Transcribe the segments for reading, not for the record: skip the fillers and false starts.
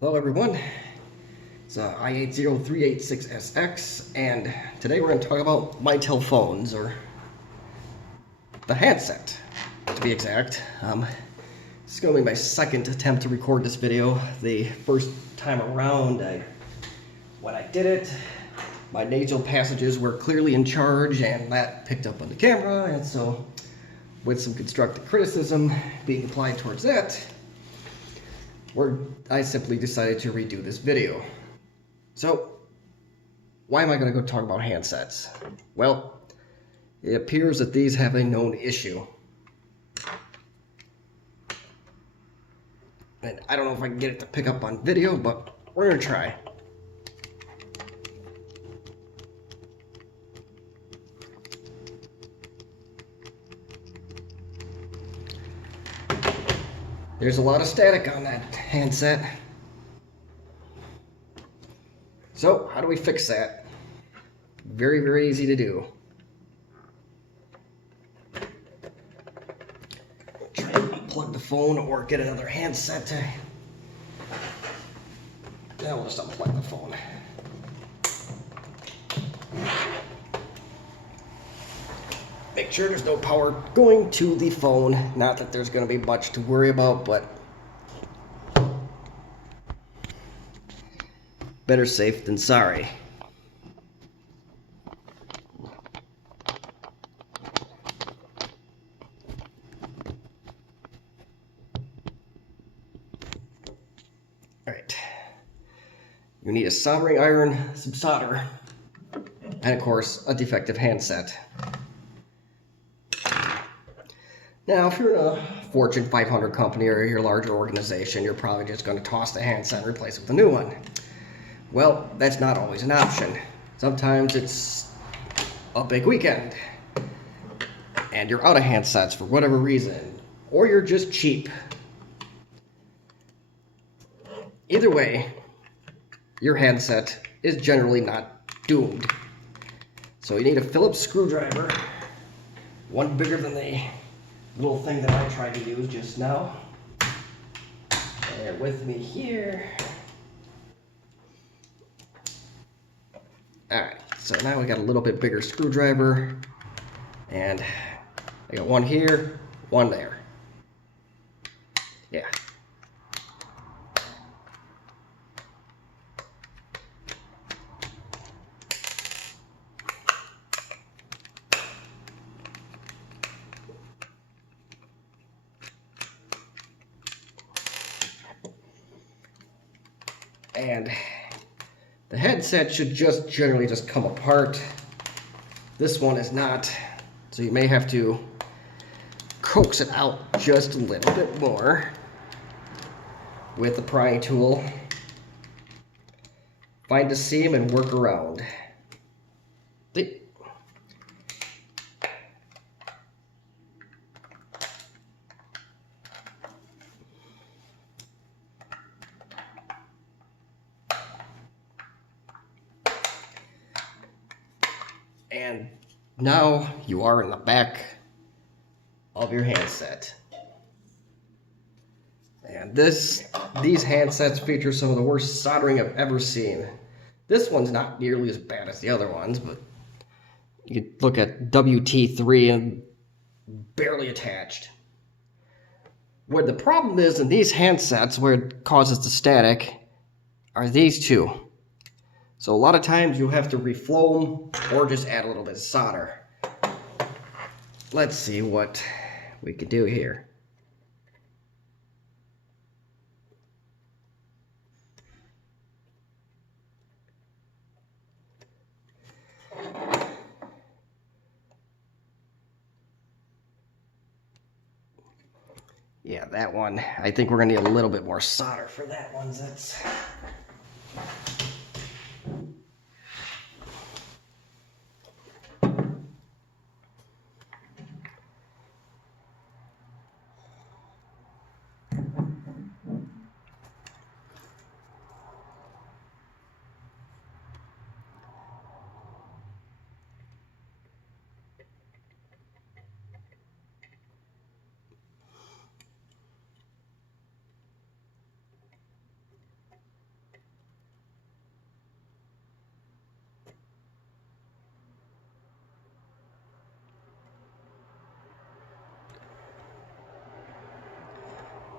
Hello everyone, it's I80386SX, and today we're going to talk about Mitel phones, or the handset, to be exact. This is going to be my second attempt to record this video. The first time around, when I did it, my nasal passages were clearly in charge, and that picked up on the camera, and so with some constructive criticism being applied towards that, I simply decided to redo this video. So, why am I going to go talk about handsets? Well, it appears that these have a known issue. And I don't know if I can get it to pick up on video, but we're going to try. There's a lot of static on that handset. So, how do we fix that? Very, very easy to do. Try to unplug the phone or get another handset to... Now we'll just unplug the phone. Make sure there's no power going to the phone. Not that there's going to be much to worry about, but better safe than sorry. Alright. You need a soldering iron, some solder, and of course, a defective handset. Now, if you're in a Fortune 500 company or your larger organization, you're probably just going to toss the handset and replace it with a new one. Well, that's not always an option. Sometimes it's a big weekend, and you're out of handsets for whatever reason, or you're just cheap. Either way, your handset is generally not doomed. So you need a Phillips screwdriver, one bigger than the little thing that I tried to use just now. Bear with me here. Alright, so now we got a little bit bigger screwdriver, and I got one here, one there. Yeah. And the headset should generally just come apart. This one is not, so you may have to coax it out just a little bit more with the prying tool. Find the seam and work around. And now you are in the back of your handset. And these handsets feature some of the worst soldering I've ever seen. This one's not nearly as bad as the other ones, but you could look at WT3 and barely attached. Where the problem is in these handsets, where it causes the static, are these two. So a lot of times you have to reflow them or just add a little bit of solder. Let's see what we can do here. Yeah, that one, I think we're gonna need a little bit more solder for that one. That's...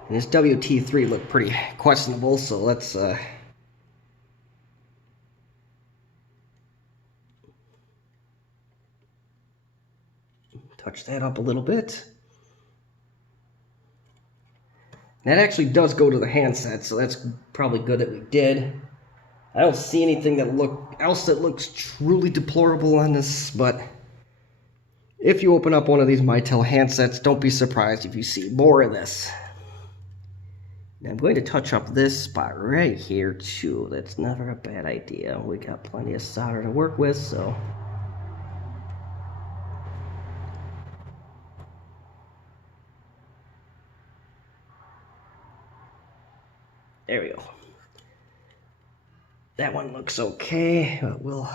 And this WT3 looked pretty questionable, so let's touch that up a little bit. And that actually does go to the handset, so that's probably good that we did. I don't see anything that looks truly deplorable on this, but if you open up one of these Mitel handsets, don't be surprised if you see more of this. Now I'm going to touch up this spot right here too. That's never a bad idea. We got plenty of solder to work with, so. There we go. That one looks okay, but we'll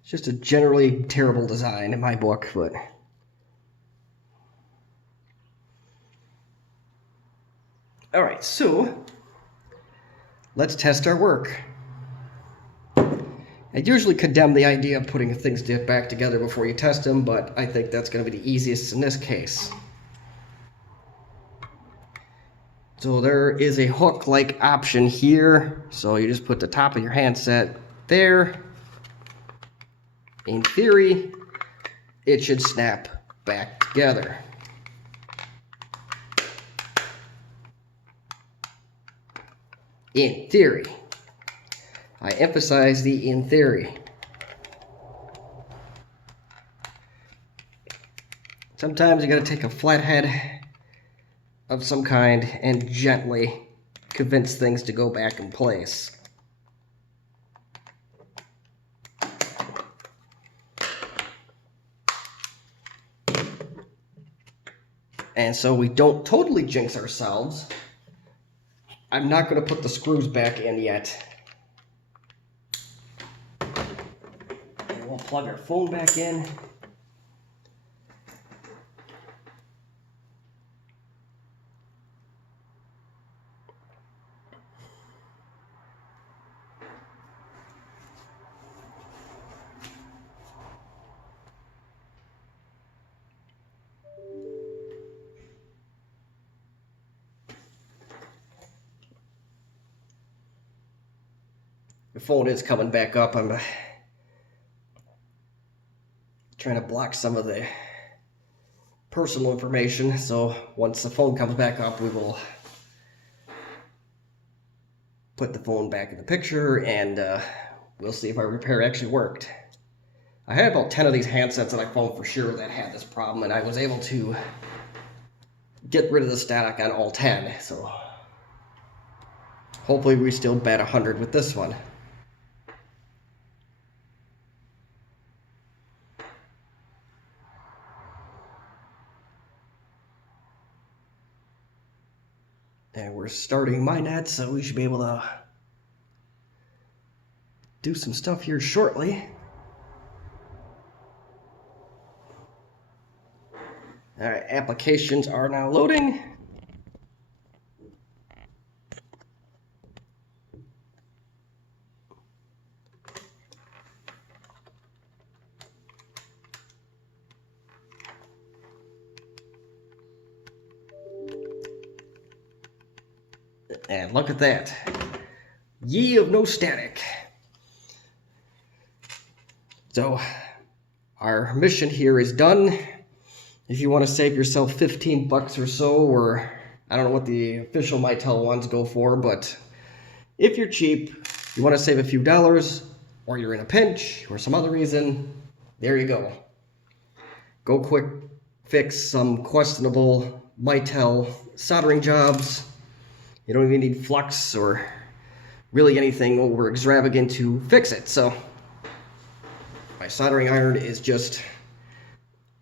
it's just a generally terrible design in my book, but all right, so let's test our work. I usually condemn the idea of putting things back together before you test them, but I think that's going to be the easiest in this case. So there is a hook-like option here, so you just put the top of your handset there. In theory, it should snap back together. In theory. I emphasize the in theory. Sometimes you gotta take a flathead of some kind and gently convince things to go back in place. And so we don't totally jinx ourselves, I'm not gonna put the screws back in yet. We'll plug our phone back in. The phone is coming back up. I'm trying to block some of the personal information, so once the phone comes back up, we will put the phone back in the picture, and we'll see if our repair actually worked. I had about 10 of these handsets that I found for sure that had this problem, and I was able to get rid of the static on all 10, so hopefully we still bat 100 with this one. And we're starting my net, so we should be able to do some stuff here shortly. All right, applications are now loading. And look at that. Ye of no static. So our mission here is done. If you want to save yourself 15 bucks or so, or I don't know what the official Mitel ones go for, but if you're cheap, you want to save a few dollars, or you're in a pinch, or some other reason, there you go. Go quick fix some questionable Mitel soldering jobs. You don't even need flux or really anything over extravagant to fix it. So my soldering iron is just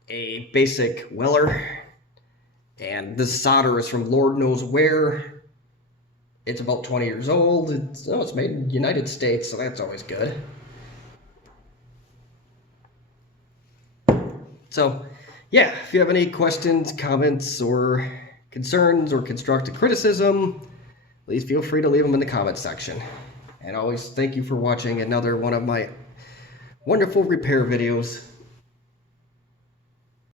a basic Weller, and this solder is from Lord knows where. It's about 20 years old. It's made in the United States, so that's always good. So yeah, if you have any questions, comments, or concerns or constructive criticism, please feel free to leave them in the comments section. And always thank you for watching another one of my wonderful repair videos.